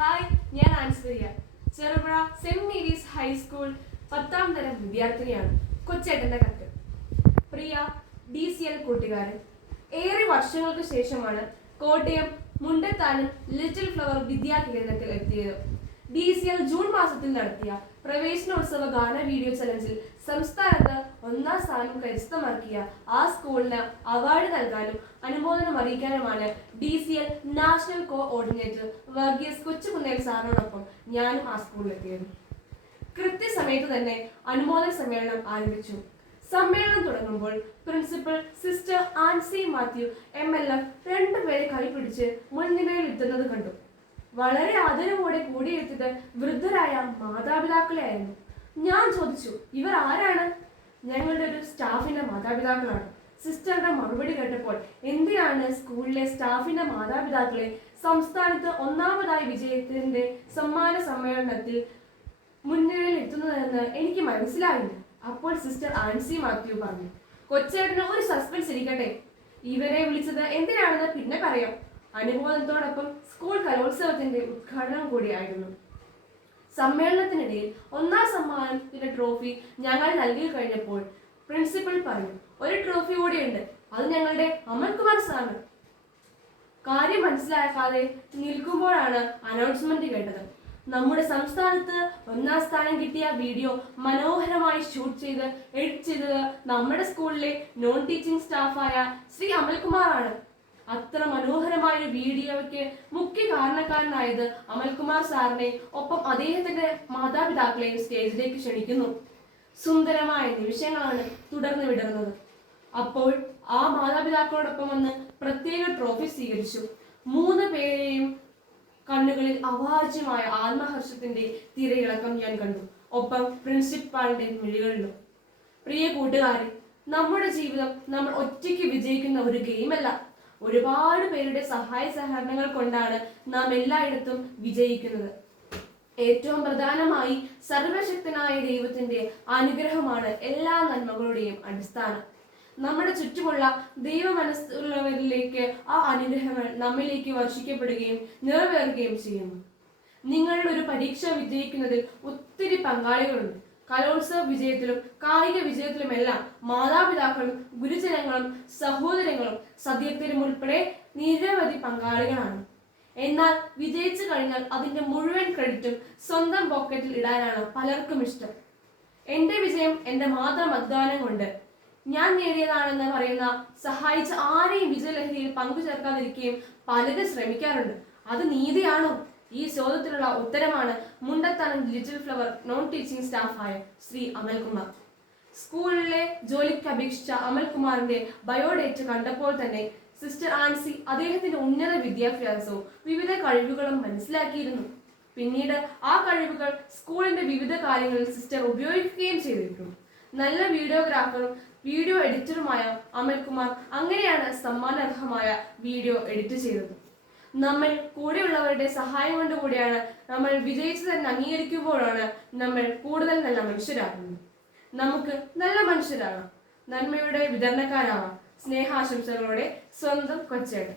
Hi, ഞാൻ ആൻസ്വരിയ. Cherupuzha saint Mary's high school 10ാം തരം വിദ്യാർത്ഥിനിയാണ്. കൊച്ചേട്ടന്റെ കത്ത്. പ്രിയ DCL കൂട്ടുകാരൻ, ഏറെ വർഷങ്ങൾക്ക് ശേഷമാണ് കോട്ടയം മുണ്ടത്താനം ലിറ്റിൽ ഫ്ലവർ വിദ്യാകേന്ദ്രത്തിൽ എത്തിയത്. DCL ജൂൺ മാസത്തിൽ നടത്തിയ പ്രവേശനോത്സവ ഗാന വീഡിയോ ചലഞ്ചിൽ സംസ്ഥാനത്ത് 1ാം സ്ഥാനം കരസ്ഥമാക്കിയ ആ സ്കൂളിന് അവാർഡ് നൽകാനും അനുമോദനം അറിയിക്കാനുമാണ് DCL national coordinator Varghese Kochukunnel സാറിനോടൊപ്പം ഞാനും ആ സ്കൂളിലെത്തിയത്. കൃത്യസമയത്ത് തന്നെ അനുമോദന സമ്മേളനം ആരംഭിച്ചു. സമ്മേളനം തുടങ്ങുമ്പോൾ principal sister Ancy Mathew MLF രണ്ടുപേരെ കൈപിടിച്ച് മുൻനിരയിൽ എത്തുന്നത് കണ്ടു. വളരെ ആദരവോടെ കൂടിയെത്തിയത് വൃദ്ധരായ മാതാപിതാക്കളെയായിരുന്നു. ഞാൻ ചോദിച്ചു, ഇവർ ആരാണ്? ഞങ്ങളുടെ ഒരു സ്റ്റാഫിന്റെ മാതാപിതാക്കളാണ്. സിസ്റ്ററുടെ മറുപടി കേട്ടപ്പോൾ എന്തിനാണ് സ്കൂളിലെ സ്റ്റാഫിന്റെ മാതാപിതാക്കളെ സംസ്ഥാനത്ത് 1ാമതായി വിജയത്തിന്റെ സമ്മാന സമ്മേളനത്തിൽ മുൻനിരയിൽ എത്തുന്നതെന്ന് എനിക്ക് മനസ്സിലായില്ല. അപ്പോൾ സിസ്റ്റർ ആൻസി മാത്യു പറഞ്ഞു, കൊച്ചേട്ടന് ഒരു സസ്പെൻസ് ഇരിക്കട്ടെ, ഇവരെ വിളിച്ചത് എന്തിനാണെന്ന് പിന്നെ പറയാം. അനുമോദനത്തോടൊപ്പം സ്കൂൾ കലോത്സവത്തിന്റെ ഉദ്ഘാടനം കൂടിയായിരുന്നു. സമ്മേളനത്തിനിടയിൽ 1ാം സമ്മാനത്തിന്റെ ട്രോഫി ഞങ്ങൾ നൽകി കഴിഞ്ഞപ്പോൾ പ്രിൻസിപ്പൽ പറഞ്ഞു, ഒരു ട്രോഫി കൂടിയുണ്ട്, അത് ഞങ്ങളുടെ അമൽകുമാർ സാറിന്. കാര്യം മനസ്സിലാക്കാതെ നിൽക്കുമ്പോഴാണ് അനൗൺസ്മെന്റ് കേട്ടത്. നമ്മുടെ സംസ്ഥാനത്ത് 1ാം സ്ഥാനം കിട്ടിയ വീഡിയോ മനോഹരമായി ഷൂട്ട് ചെയ്ത് എഡിറ്റ് ചെയ്തത് നമ്മുടെ സ്കൂളിലെ നോൺ ടീച്ചിങ് സ്റ്റാഫായ ശ്രീ അമൽകുമാറാണ്. അത്ര മനോഹരമായ ഒരു വീഡിയോയ്ക്ക് മുഖ്യ കാരണക്കാരനായത് അമൽകുമാർ സാറിനെ ഒപ്പം അദ്ദേഹത്തിന്റെ മാതാപിതാക്കളെയും സ്റ്റേജിലേക്ക് ക്ഷണിക്കുന്നു. സുന്ദരമായ നിമിഷങ്ങളാണ് തുടർന്ന് വിടർന്നത്. അപ്പോൾ ആ മാതാപിതാക്കളോടൊപ്പം വന്ന് പ്രത്യേക ട്രോഫി സ്വീകരിച്ചു. 3 പേരെയും കണ്ണുകളിൽ അവാച്യമായ ആത്മഹർഷത്തിന്റെ തിരയിളക്കം ഞാൻ കണ്ടു. ഒപ്പം പ്രിൻസിപ്പാളിന്റെ മിഴികളിലും. പ്രിയ കൂട്ടുകാരെ, നമ്മുടെ ജീവിതം നമ്മൾ ഒറ്റയ്ക്ക് വിജയിക്കുന്ന ഒരു ഗെയിമല്ല. ഒരുപാട് പേരുടെ സഹായ സഹകരണങ്ങൾ കൊണ്ടാണ് നാം എല്ലായിടത്തും വിജയിക്കുന്നത്. ഏറ്റവും പ്രധാനമായി സർവശക്തനായ ദൈവത്തിന്റെ അനുഗ്രഹമാണ് എല്ലാ നന്മകളുടെയും അടിസ്ഥാനം. നമ്മുടെ ചുറ്റുമുള്ള ദൈവ മനസ്സുള്ളവരിലേക്ക് ആ അനുഗ്രഹങ്ങൾ നമ്മിലേക്ക് വർഷിക്കപ്പെടുകയും നിറവേറുകയും ചെയ്യുന്നു. നിങ്ങളുടെ ഒരു പരീക്ഷ വിജയിക്കുന്നതിൽ ഒത്തിരി പങ്കാളികളുണ്ട്. കലോത്സവ വിജയത്തിലും കായിക വിജയത്തിലുമെല്ലാം മാതാപിതാക്കളും ഗുരുജനങ്ങളും സഹോദരങ്ങളും സദ്യത്തിലും ഉൾപ്പെടെ നിരവധി പങ്കാളികളാണ്. എന്നാൽ വിജയിച്ചു കഴിഞ്ഞാൽ അതിന്റെ മുഴുവൻ ക്രെഡിറ്റും സ്വന്തം പോക്കറ്റിൽ ഇടാനാണ് പലർക്കും ഇഷ്ടം. എന്റെ വിജയം എന്റെ മാത്രം അധ്വാനം കൊണ്ട് ഞാൻ നേടിയതാണെന്ന് പറയുന്ന സഹായിച്ച ആരെയും വിജയലഹരിയിൽ പങ്കുചേർക്കാതിരിക്കുകയും പലരും ശ്രമിക്കാറുണ്ട്. അത് നീതിയാണോ? ഈ ചോദ്യത്തിനുള്ള ഉത്തരമാണ് Mundathanam little flower non teaching സ്റ്റാഫായ ശ്രീ അമൽകുമാർ. സ്കൂളിലെ ജോലിക്ക് അപേക്ഷിച്ച അമൽകുമാറിന്റെ ബയോഡേറ്റ് കണ്ടപ്പോൾ തന്നെ സിസ്റ്റർ ആൻസി അദ്ദേഹത്തിന്റെ ഉന്നത വിദ്യാഭ്യാസവും വിവിധ കഴിവുകളും മനസ്സിലാക്കിയിരുന്നു. പിന്നീട് ആ കഴിവുകൾ സ്കൂളിന്റെ വിവിധ കാര്യങ്ങളിൽ സിസ്റ്റർ ഉപയോഗിക്കുകയും ചെയ്തിരുന്നു. നല്ല വീഡിയോഗ്രാഫറും വീഡിയോ എഡിറ്ററുമായ അമൽകുമാർ അങ്ങനെയാണ് സമ്മാനാർഹമായ വീഡിയോ എഡിറ്റ് ചെയ്തത്. നമ്മൾ കൂടെയുള്ളവരുടെ സഹായം കൊണ്ട് കൂടിയാണ് നമ്മൾ വിജയിച്ചതെന്ന് അംഗീകരിക്കുമ്പോഴാണ് നമ്മൾ കൂടുതൽ നല്ല മനുഷ്യരാകുന്നത്. നമുക്ക് നല്ല മനുഷ്യരാകാം, നന്മയുടെ വിതരണക്കാരാവാം. സ്നേഹാശംസകളോടെ സ്വന്തം കൊച്ചേട്ടൻ.